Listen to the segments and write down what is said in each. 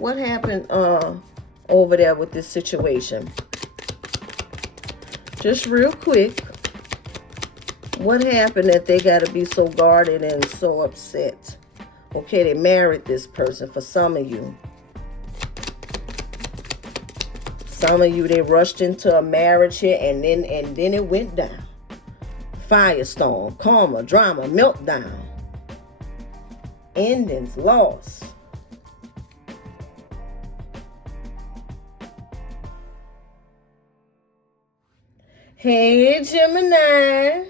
What happened over there with this situation? Just real quick. What happened that they got to be so guarded and so upset? Okay, they married this person for some of you. Some of you, they rushed into a marriage here and then it went down. Firestorm, karma, drama, meltdown. Endings, loss. Hey, Gemini.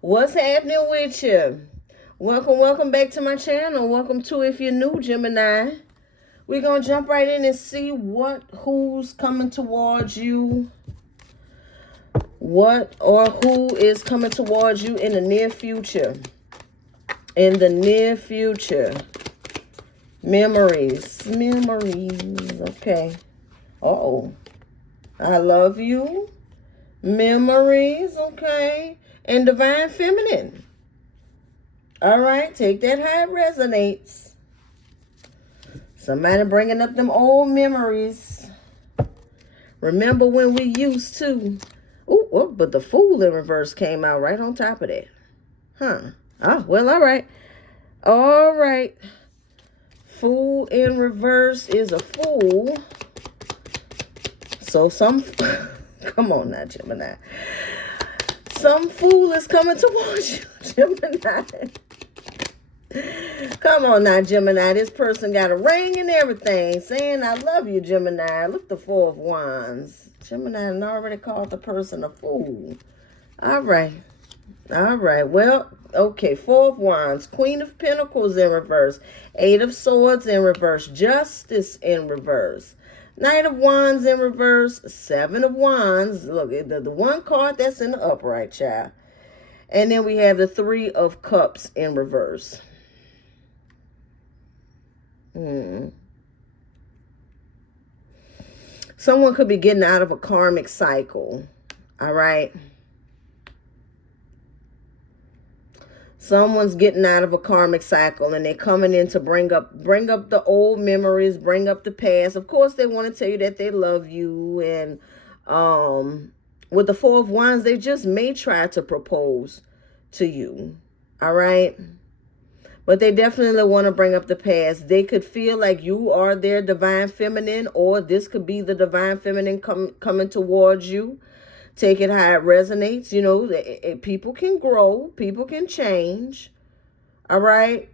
What's happening with you? Welcome back to my channel. Welcome to, if you're new, Gemini. We're going to jump right in and see who's coming towards you. What or who is coming towards you in the near future. In the near future. Memories. Okay. Uh-oh. I love you. Memories. Okay. And divine feminine. All right. Take that how it resonates. Somebody bringing up them old memories. Remember when we used to. Oh, but the Fool in reverse came out right on top of that. Huh. Oh, well, all right. All right. Fool in reverse is a fool. So come on now, Gemini. Some fool is coming towards you, Gemini. Come on now, Gemini. This person got a ring and everything saying, I love you, Gemini. Look, the Four of Wands. Gemini had already called the person a fool. All right. Well, okay. Four of Wands. Queen of Pentacles in reverse. Eight of Swords in reverse. Justice in reverse. Knight of Wands in reverse. Seven of Wands. Look, the one card that's in the upright, child. And then we have the Three of Cups in reverse. Someone could be getting out of a karmic cycle. All right. Someone's getting out of a karmic cycle and they're coming in to bring up the old memories, bring up the past. Of course, they want to tell you that they love you. And with the Four of Wands, they just may try to propose to you. All right. But they definitely want to bring up the past. They could feel like you are their divine feminine, or this could be the divine feminine coming towards you. Take it how it resonates. You know, people can grow. People can change. All right.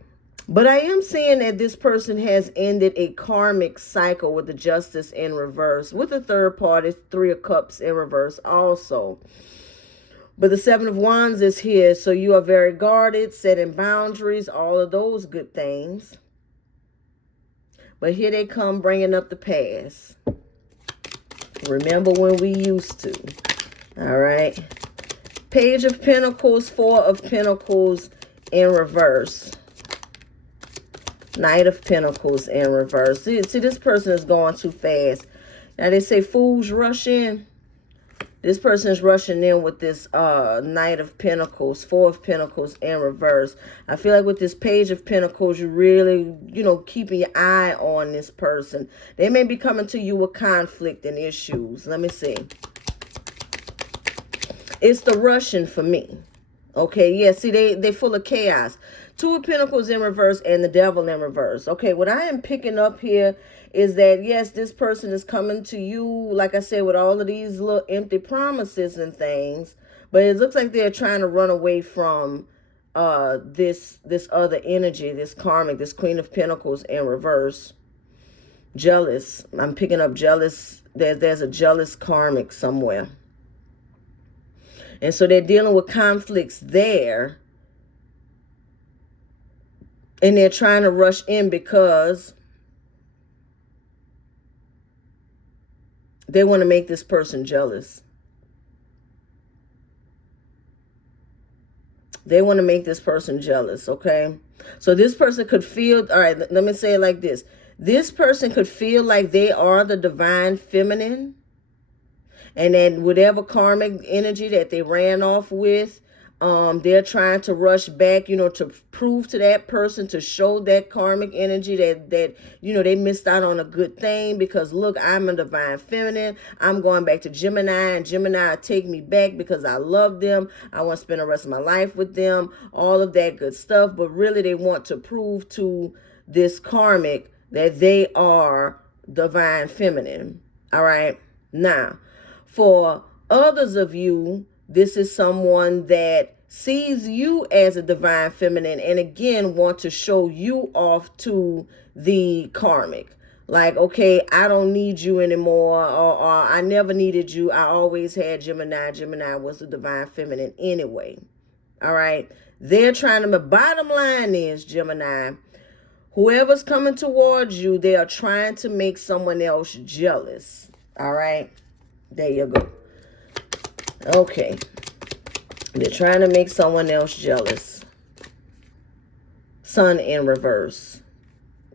But I am seeing that this person has ended a karmic cycle with the Justice in reverse. With the third party, Three of Cups in reverse also. But the Seven of Wands is here, so you are very guarded, setting boundaries, all of those good things. But here they come bringing up the past. Remember when we used to. All right. Page of Pentacles, Four of Pentacles in reverse. Knight of Pentacles in reverse. See, this person is going too fast. Now they say fools rush in. This person is rushing in with this Knight of Pentacles, Four of Pentacles in reverse. I feel like with this Page of Pentacles, you really, keeping your eye on this person. They may be coming to you with conflict and issues. Let me see. It's the rushing for me. Okay, yeah, see, they're full of chaos. Two of Pentacles in reverse and the Devil in reverse. Okay, what I am picking up here is that, yes, this person is coming to you, like I said, with all of these little empty promises and things. But it looks like they're trying to run away from this other energy, this karmic, this Queen of Pentacles in reverse. Jealous. I'm picking up jealous. There's a jealous karmic somewhere. And so they're dealing with conflicts there. And they're trying to rush in because they want to make this person jealous. They want to make this person jealous, okay? So this person could feel, all right, let me say it like this. This person could feel like they are the divine feminine. And then whatever karmic energy that they ran off with, They're trying to rush back, to prove to that person, to show that karmic energy that they missed out on a good thing, because look, I'm a divine feminine. I'm going back to Gemini, and Gemini take me back because I love them. I want to spend the rest of my life with them, all of that good stuff. But really, they want to prove to this karmic that they are divine feminine. All right. Now, for others of you, this is someone that sees you as a divine feminine and again want to show you off to the karmic. Like, okay, I don't need you anymore, or I never needed you. I always had Gemini. Gemini was the divine feminine anyway. All right. They're trying to, bottom line is, Gemini, whoever's coming towards you, they are trying to make someone else jealous. All right. There you go. Okay. They're trying to make someone else jealous. Sun in reverse.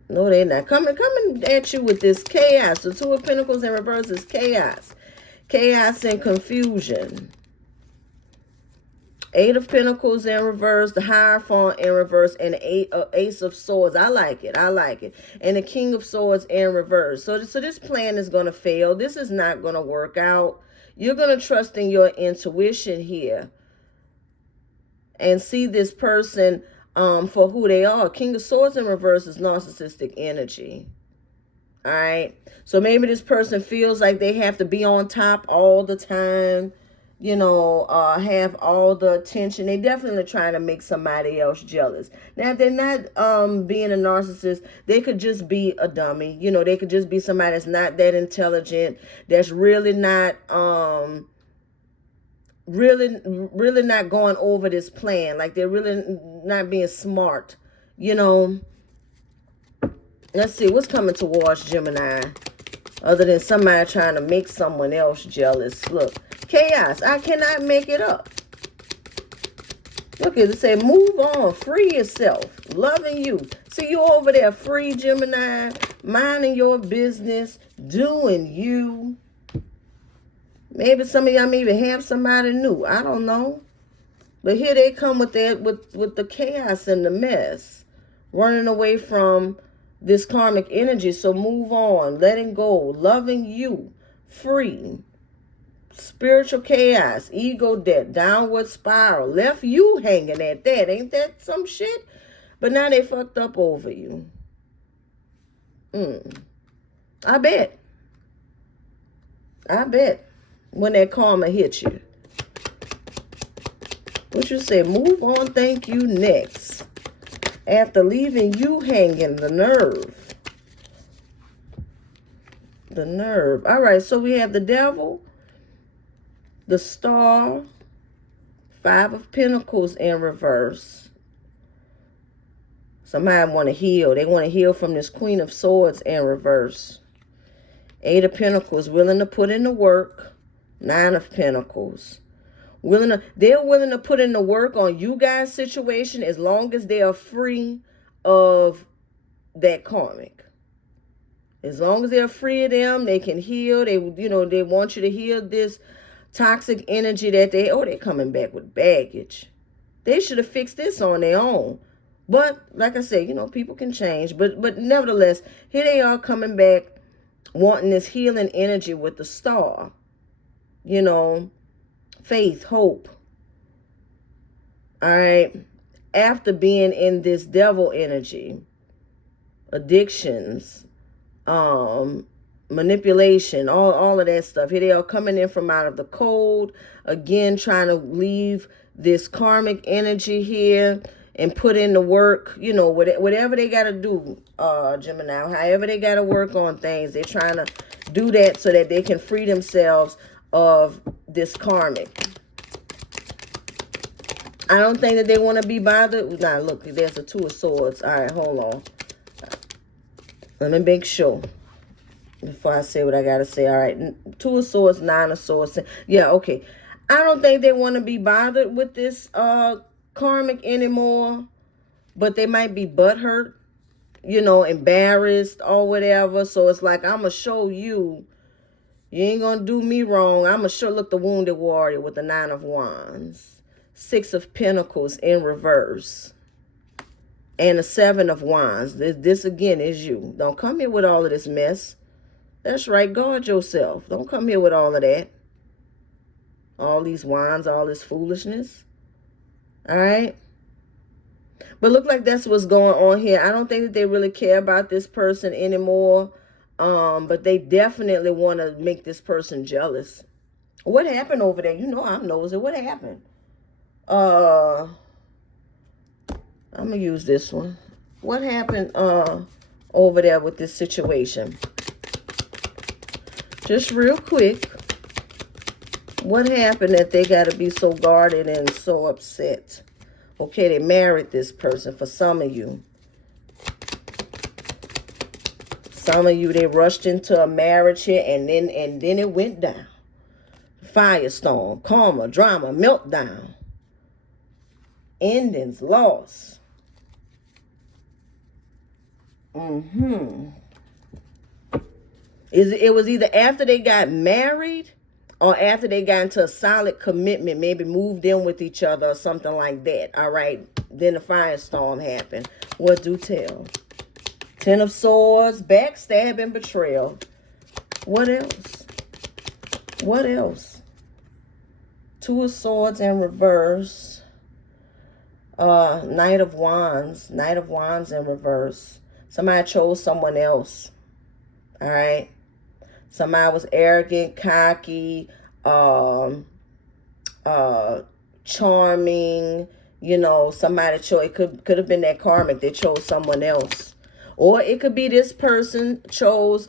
No, they're not. Coming at you with this chaos. The Two of Pentacles in reverse is chaos. Chaos and confusion. Eight of Pentacles in reverse. The Hierophant in reverse. And the Ace of Swords. I like it. I like it. And the King of Swords in reverse. So this plan is going to fail. This is not going to work out. You're going to trust in your intuition here and see this person for who they are. King of Swords in reverse is narcissistic energy. All right. So maybe this person feels like they have to be on top all the time, have all the attention. They definitely trying to make somebody else jealous. Now, if they're not being a narcissist, they could just be a dummy. They could just be somebody that's not that intelligent, that's really not really not going over this plan. Like, they're really not being smart. Let's see what's coming towards Gemini, other than somebody trying to make someone else jealous. Look, chaos. I cannot make it up. Look, it say move on, free yourself, loving you. See, you over there free, Gemini, minding your business, doing you. Maybe some of y'all may even have somebody new. I don't know. But here they come with that, with the chaos and the mess, running away from this karmic energy. So move on, letting go, loving you, free. Spiritual chaos, ego death, downward spiral, left you hanging at that. Ain't that some shit? But now they fucked up over you. I bet. When that karma hits you. What you say? Move on, thank you, next. After leaving you hanging, the nerve. The nerve. All right, so we have the Devil, the Star, Five of Pentacles in reverse. Somebody want to heal. They want to heal from this Queen of Swords in reverse. Eight of Pentacles, willing to put in the work. Nine of Pentacles. They're willing to put in the work on you guys' situation as long as they are free of that karmic. As long as they're free of them, they can heal. They want you to heal this toxic energy that they're coming back with baggage. They should have fixed this on their own. But like I said, people can change. But nevertheless, here they are coming back wanting this healing energy with the Star. Faith, hope. All right. After being in this devil energy, addictions, manipulation, all of that stuff. Here they are coming in from out of the cold. Again, trying to leave this karmic energy here and put in the work, whatever they got to do, Gemini, however they got to work on things. They're trying to do that so that they can free themselves of this karmic. I don't think that they want to be bothered. Now, look, there's a Two of Swords. All right, hold on. Let me make sure before I say what I got to say. All right, Two of Swords, Nine of Swords. Yeah, okay. I don't think they want to be bothered with this karmic anymore, but they might be butthurt, embarrassed or whatever. So it's like, I'm going to show you. You ain't going to do me wrong. I'm going to show, look, the Wounded Warrior with the Nine of Wands. Six of Pentacles in reverse. And the Seven of Wands. This again is you. Don't come here with all of this mess. That's right. Guard yourself. Don't come here with all of that. All these wands, all this foolishness. All right. But look like that's what's going on here. I don't think that they really care about this person anymore. But they definitely want to make this person jealous. What happened over there? You know I'm nosy. What happened? I'm gonna use this one. What happened over there with this situation? Just real quick. What happened that they got to be so guarded and so upset? Okay, they married this person for some of you. Some of you, they rushed into a marriage here and then it went down. Firestorm, karma, drama, meltdown. Endings, loss. It was either after they got married or after they got into a solid commitment, maybe moved in with each other or something like that. All right. Then the firestorm happened. What do tell? Ten of Swords, backstabbing, betrayal. What else? What else? Two of Swords in reverse. Knight of Wands. Knight of Wands in reverse. Somebody chose someone else. All right. Somebody was arrogant, cocky, charming. You know, somebody chose. It could have been that karmic. They chose someone else, or it could be this person chose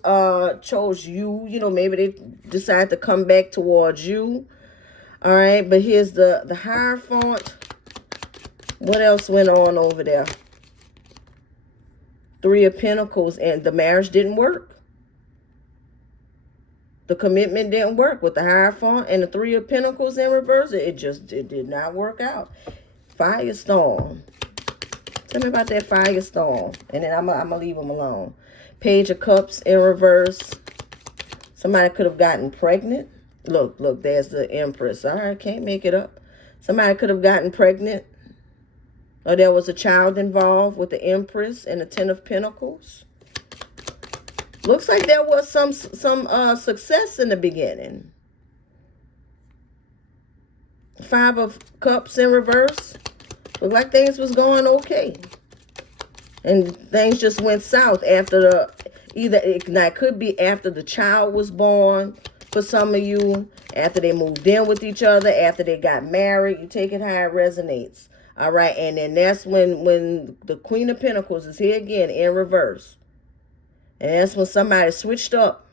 you. You know, maybe they decide to come back towards you. All right, but here's the Hierophant. What else went on over there? Three of Pentacles, and the marriage didn't work. The commitment didn't work with the Hierophant and the Three of Pentacles in reverse. It did not work out. Firestorm. Tell me about that firestorm. And then I'm going to leave them alone. Page of Cups in reverse. Somebody could have gotten pregnant. Look, there's the Empress. All right, can't make it up. Somebody could have gotten pregnant. Or there was a child involved with the Empress and the Ten of Pentacles. Looks like there was some success in the beginning. Five of Cups in reverse. Looked like things was going okay. And things just went south after it could be after the child was born for some of you, after they moved in with each other, after they got married. You take it how it resonates. All right, and then that's when the Queen of Pentacles is here again in reverse. And that's when somebody switched up.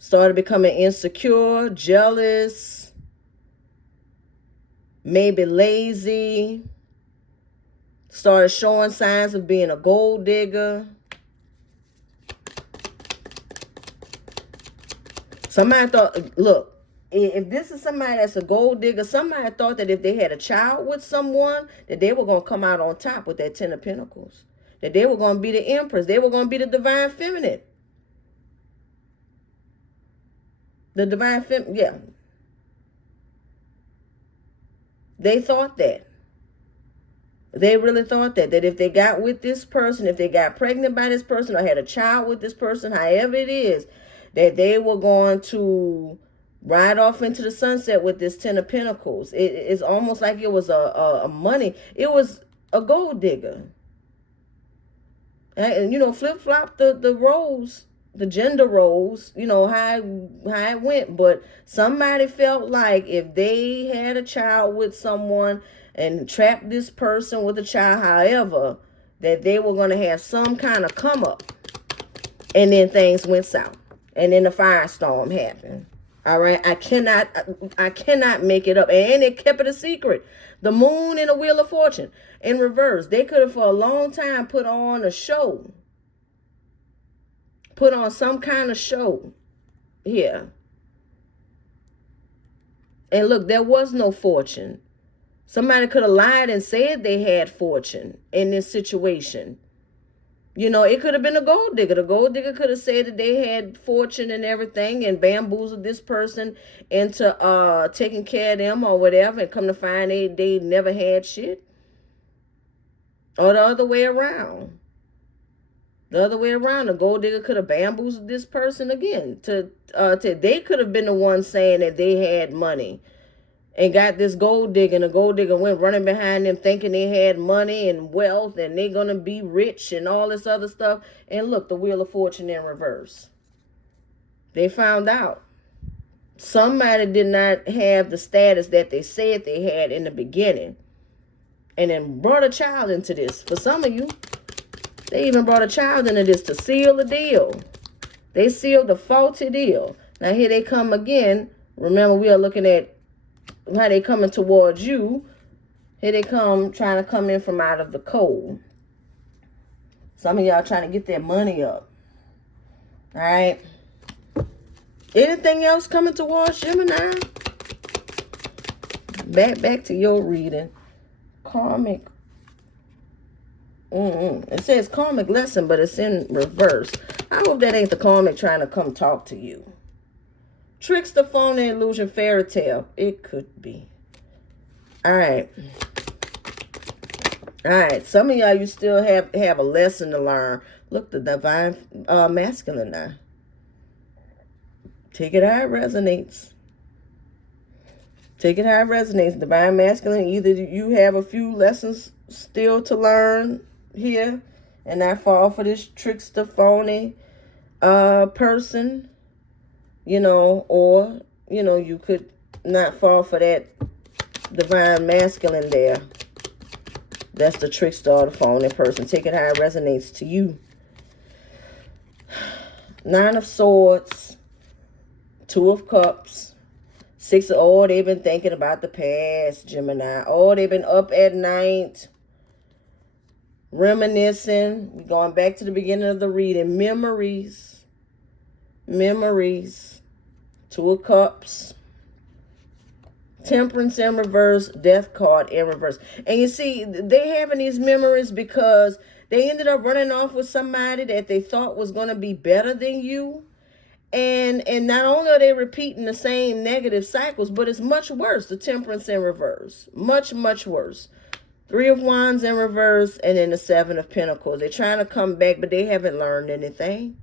Started becoming insecure, jealous, maybe lazy. Started showing signs of being a gold digger. Somebody thought, look, if this is somebody that's a gold digger, somebody thought that if they had a child with someone, that they were going to come out on top with that Ten of Pentacles. That they were going to be the Empress. They were going to be the Divine Feminine. The Divine Feminine, yeah. They thought that. They really thought that if they got with this person, if they got pregnant by this person or had a child with this person, however it is, that they were going to ride off into the sunset with this Ten of Pentacles. It's almost like it was a money. It was a gold digger. And, you know, flip-flop the roles, the gender roles, you know, how it went. But somebody felt like if they had a child with someone and trapped this person with a child, however, that they were going to have some kind of come up. And then things went south. And then the firestorm happened. All right. I cannot make it up. And they kept it a secret. The moon and the Wheel of Fortune in reverse. They could have for a long time put on a show. Put on some kind of show here. And look, there was no fortune. Somebody could have lied and said they had fortune in this situation. You know, it could have been a gold digger. The gold digger could have said that they had fortune and everything and bamboozled this person into taking care of them or whatever, and come to find they never had shit. Or the other way around. The other way around, the gold digger could have bamboozled this person again. They could have been the one saying that they had money and got this gold digger, and the gold digger went running behind them thinking they had money and wealth and they're going to be rich and all this other stuff. And look, the Wheel of Fortune in reverse. They found out somebody did not have the status that they said they had in the beginning, and then brought a child into this. For some of you, they even brought a child into this to seal the deal. They sealed the faulty deal. Now here they come again. Remember, we are looking at how they coming towards you. Here they come, trying to come in from out of the cold. Some of y'all trying to get their money up. All right. Anything else coming towards Gemini? Back to your reading. Karmic. It says karmic lesson, but it's in reverse. I hope that ain't the karmic trying to come talk to you. Trickster, phony, illusion, fairy tale. It could be. All right. All right. Some of y'all, you still have a lesson to learn. Look, the divine masculine now. Take it how it resonates. Take it how it resonates. Divine masculine. Either you have a few lessons still to learn here and not fall for this trickster, phony person. You know, or, you know, you could not fall for that divine masculine there. That's the trickster or the phony person. Take it how it resonates to you. 9 of Swords. 2 of Cups. 6 of, oh, they've been thinking about the past, Gemini. Oh, they've been up at night. Reminiscing. Going back to the beginning of the reading. Memories. Memories. 2 of Cups. Temperance in reverse. Death card in reverse. And you see, they having these memories because they ended up running off with somebody that they thought was going to be better than you. And not only are they repeating the same negative cycles, but it's much worse. The Temperance in reverse. Much, much worse. 3 of Wands in reverse. And then the 7 of Pentacles. They're trying to come back, but they haven't learned anything.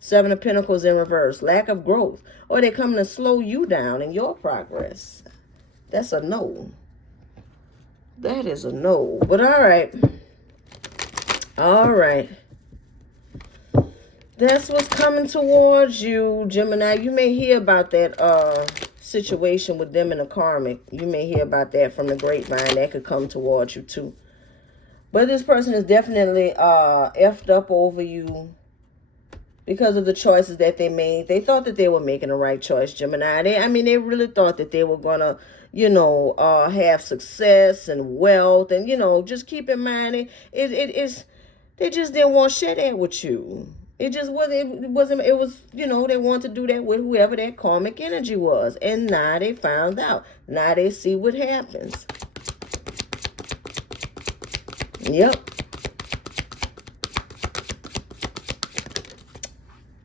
7 of Pentacles in reverse. Lack of growth. Or they're coming to slow you down in your progress. That's a no. That is a no. But all right. All right. That's what's coming towards you, Gemini. You may hear about that situation with them in the karmic. You may hear about that from the grapevine. That could come towards you too. But this person is definitely effed up over you because of the choices that they made. They thought that they were making the right choice, Gemini. They really thought that they were going to, you know, have success and wealth. And, you know, just keep in mind, they just didn't want shit at with you. It was, you know, they wanted to do that with whoever that karmic energy was. And now they found out. Now they see what happens. Yep.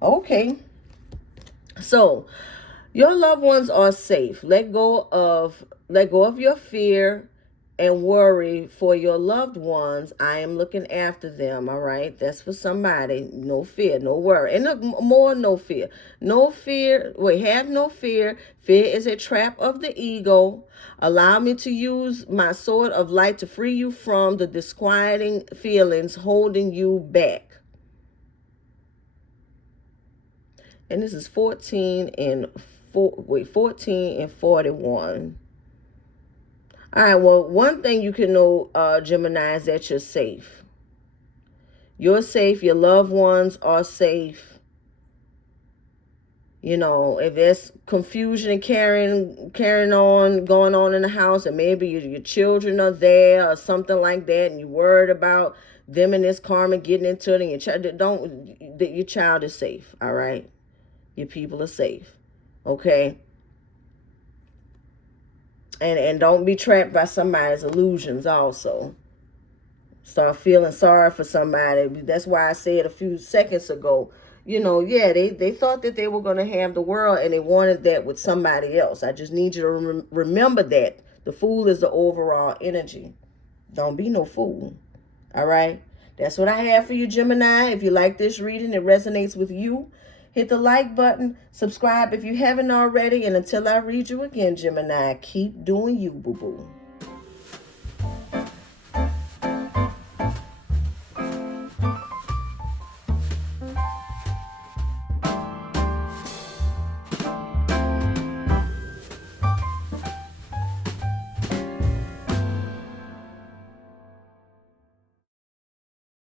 Okay. So, your loved ones are safe. Let go of your fear and worry for your loved ones. I am looking after them, all right? That's for somebody. No fear, no worry. And look, more no fear. No fear. Wait, have no fear. Fear is a trap of the ego. Allow me to use my sword of light to free you from the disquieting feelings holding you back. And this is 14 and 41. All right, well, one thing you can know, Gemini, is that you're safe. You're safe. Your loved ones are safe. You know, if there's confusion and carrying on, going on in the house, and maybe your children are there or something like that, and you're worried about them and this karma getting into it, and your child is safe, all right? Your people are safe, okay? And don't be trapped by somebody's illusions also. Start feeling sorry for somebody. That's why I said a few seconds ago, you know, yeah, they thought that they were going to have the world and they wanted that with somebody else. I just need you to remember that. The Fool is the overall energy. Don't be no fool. All right? That's what I have for you, Gemini. If you like this reading, it resonates with you, hit the like button. Subscribe if you haven't already. And until I read you again, Gemini, keep doing you, boo-boo.